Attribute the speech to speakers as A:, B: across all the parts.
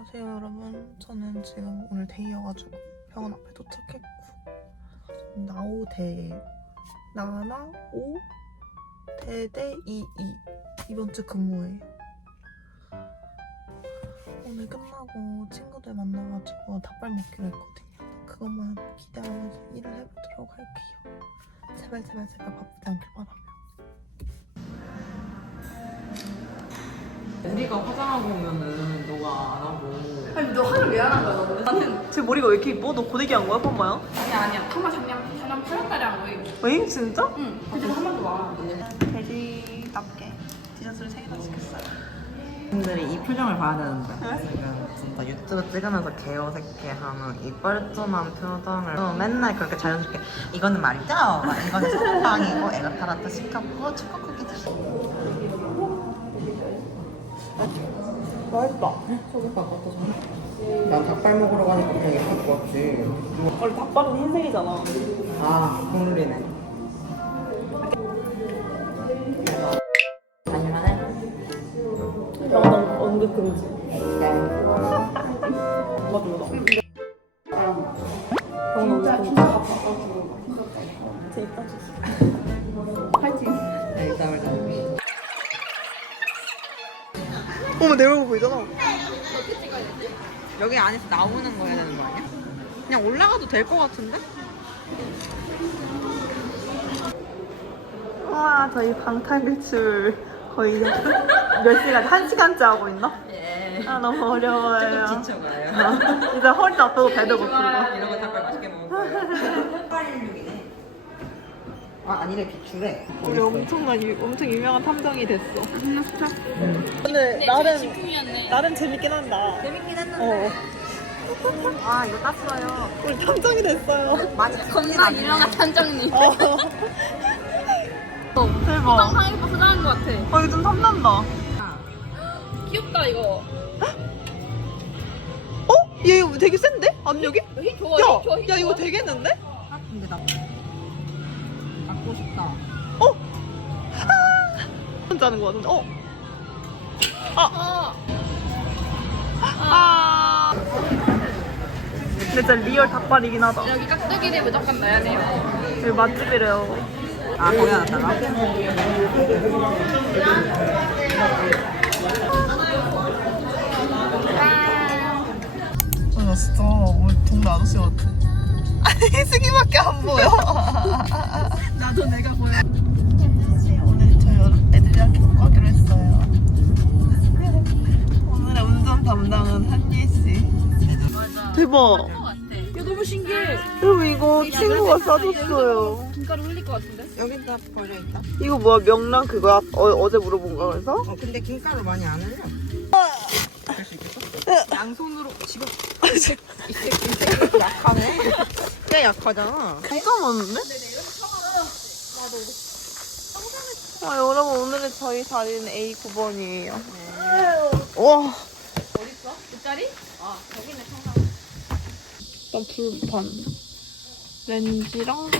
A: 안녕하세요 여러분. 저는 지금 오늘 데이여가지고 병원 앞에 도착했고 나오대 나나 오 대대 이이. 이번 주 근무예요. 오늘 끝나고 친구들 만나가지고 닭발 먹기로 했거든요. 그것만 기대하면서 일을 해보도록 할게요. 제발 제발 제발 바쁘지 않길 바라며.
B: 우리가 화장하고 오면은 너가
C: 화를 왜 안 한 거야 너는? 나는
A: 제 머리가 왜 이렇게 이뻐? 너 고데기 한 거야? 뻔마야?
C: 아니야 아니야 타마 장량 장량 풀렸다리 한 거야
A: 왜? 진짜?
C: 응 그래서 한 번도 와
A: 돼지답게 디저트를 3개나 시켰어요
B: 분들이 이 표정을 봐야 되는데 지금 진짜 유튜브 찍으면서 개어색해하는 이 뻘쭘한 표정을 또 맨날 그렇게 자연스럽게 이거는 말이죠? 막 이거는 소금빵이고 에그타르트 시켰고 초코 쿠키 드시고
A: 맛있다.
B: 소금빵 어떠셨나? 난 닭발 먹으러 가니까 그냥 이렇게 갖고 왔지.
A: 원래 닭발은 흰색이잖아.
B: 아 아니면은
A: 나는 언급 금지?
B: 네.
A: 맞아 맞아. 병원 언급 내 얼굴 보이잖아
B: 여기 안에서 나오는 거 해야 되는 거 아니야? 그냥 올라가도 될 것 같은데?
A: 와 저희 방탈출 거의 몇 시간? 한 시간째 하고 있나?
B: 예.
A: 아 너무 어려워요
B: 지쳐가요.
A: 이제 허리도 아프고 배도 고프고
B: 이런 거 닭발 맛있게 먹을 거예요. 아 아니래 비추래.
A: 우리 엄청난 유, 엄청 유명한 탐정이 됐어 근데 나름 나름 재밌긴 한다
B: 재밌긴 했는데.
A: 어
B: 아 이거 땄어요.
A: 우리 탐정이 됐어요
B: 맛있.
C: 겁나 유명한 탐정님
A: 어 대박
C: 상해서 화장한 거 같아
A: 어 이거 좀 탐난다
C: 귀엽다 이거
A: 어? 얘 이거 되게 센데? 압력이?
C: 히 좋아
A: 야!
C: 히 좋아
A: 히야 이거
C: 좋아.
A: 되겠는데?
B: 아 근데 나
A: 자 하는 거 같은데 어?
C: 어.
A: 아 근데 진짜 리얼 닭발이긴 하다
C: 여기 깍두기를 무조건 넣어야 돼요
A: 여기 맛집이래요
B: 아 거기 하다가
A: 아, 나 진짜 우리 동네 아저씨 같아. 아니, 승희밖에 안 보여.
C: 나도 내가 보여
A: 대박.
C: 야 너무 신기해
A: 여러분 이거 친구가 싸줬어요.
C: 김가루 흘릴 것 같은데?
B: 여기다 버려 있다.
A: 이거 뭐야 명랑 그거야? 어, 어제 물어본 거야 그래서?
B: 어 근데 김가루 많이 안 흘려. 할 수 있겠어?
C: 양손으로 지금
B: 이 새끼 이 새끼 약하네. 꽤 약하잖아.
A: 진짜 많은데? 아 여러분 오늘의 저희 자리는 A9번이에요. 와.
C: 어딨어? 뒷자리? 아 저기는 청상
A: 일단 불판. 렌즈랑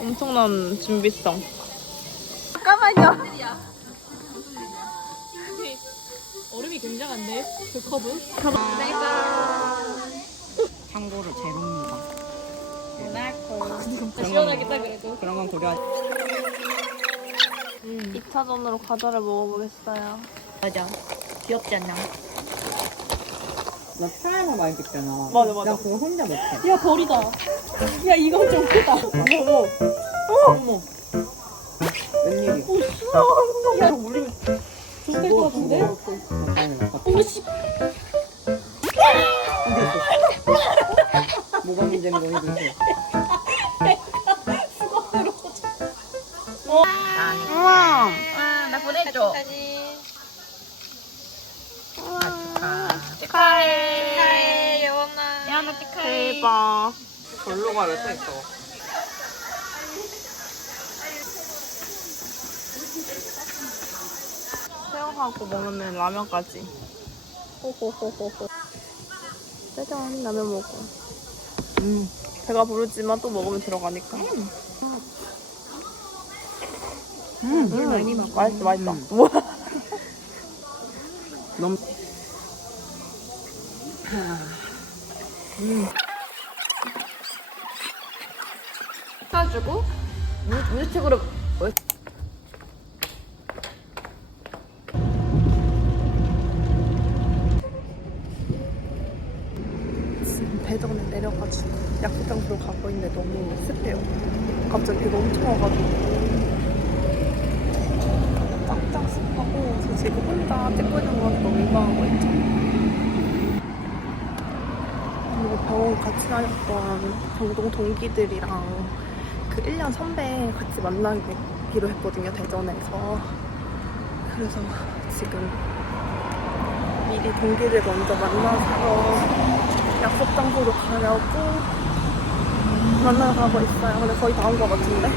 A: 엄청난 준비성. 잠깐만요.
C: 얼음이 굉장한데? 그 컵은?
B: 참고로 제로입니다.
C: 시원하겠다 그래도
B: 그런 건 고려하지.
A: 2차전으로 과자를 먹어보겠어요.
C: 맞아 귀엽지 않냐?
B: 나 프라이머 많이 듣잖아.
A: 맞아, 맞아.
B: 나 그거 혼자 못해.
C: 야 벌이다 야 이건 좀 크다
A: 어머,
B: 어머. 웬일이야?
C: 야 이거 물리면 좋을 것 같은데? 오 씨
B: 뭐가 문제인 거니 도대체? 우와.
C: 나 보내줘.
B: 축하.
C: 축하해. 축하해, 여원아. 야나 축하해.
B: 대박. 별로가 왜또 있어?
C: 새우하고 먹으면 라면까지. 호호호호호. 짜잔, 라면 먹어. 음. 배가 부르지만 또 먹으면 들어가니까. 음. 음. 맛있다, 맛있다. 뭐야?
B: 너무.
C: 사주고 무- 무주택으로
A: 지금 대전에 내려가지고 장소로 가고 있는데 너무 습해요. 갑자기 비가 엄청 와가지고 짱짱 습하고 저 지금 혼자 찍고 있는 거 너무 민망하고 있죠. 그리고 병원 같이 다녔던 경동 동기들이랑 그 1년 선배 같이 만나기로 했거든요, 대전에서. 그래서 지금 미리 동기를 먼저 만나서 약속 장소로 가려고 만나러 가고 있어요. 근데 거의 다 온 것 같은데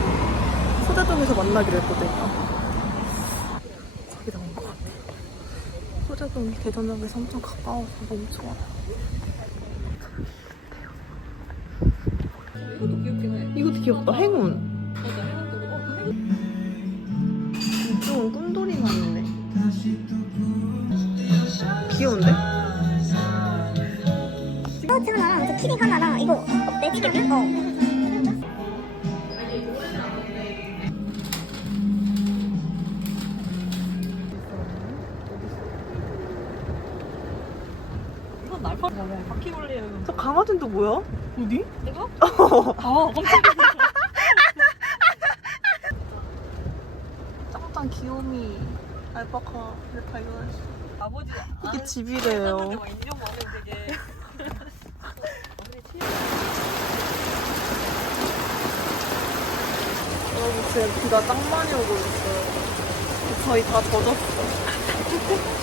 A: 소대동에서 만나기로 했거든요. 거의 다온것 같아요. 소대동이 대전역에서 엄청 가까워서 너무 좋아요.
C: 이것도
A: 귀엽다. 행운. 이쪽은 꿈돌이 같네. 귀여운데?
D: 파우치 하나랑 저 키링 하나랑 이거 어때? 티켓? 어.
C: 이건 날파 바퀴벌레야.
A: 저 강아지는 또 뭐야? 어디?
C: 이거? 아, 깜짝이야.
A: 짱짱 귀요미 알파카를 발견했어.
C: 아버지
A: 이게 집이래요.
C: 막 인형 많은 되게.
A: 여러분 지금 비가 딱 많이 오고 있어요. 저희 다 젖었어.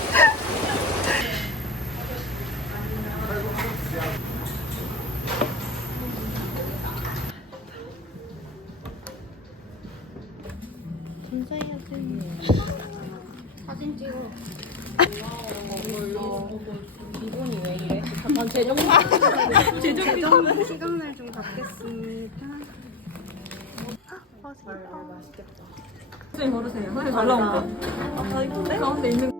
C: 사진 찍어. 잠깐 재정 재정
D: 시간을 좀 갖겠습니다.
C: 선생님 걸으세요. 선생님 잘 나온다. 아, 다 이쁜데? 가운데 있는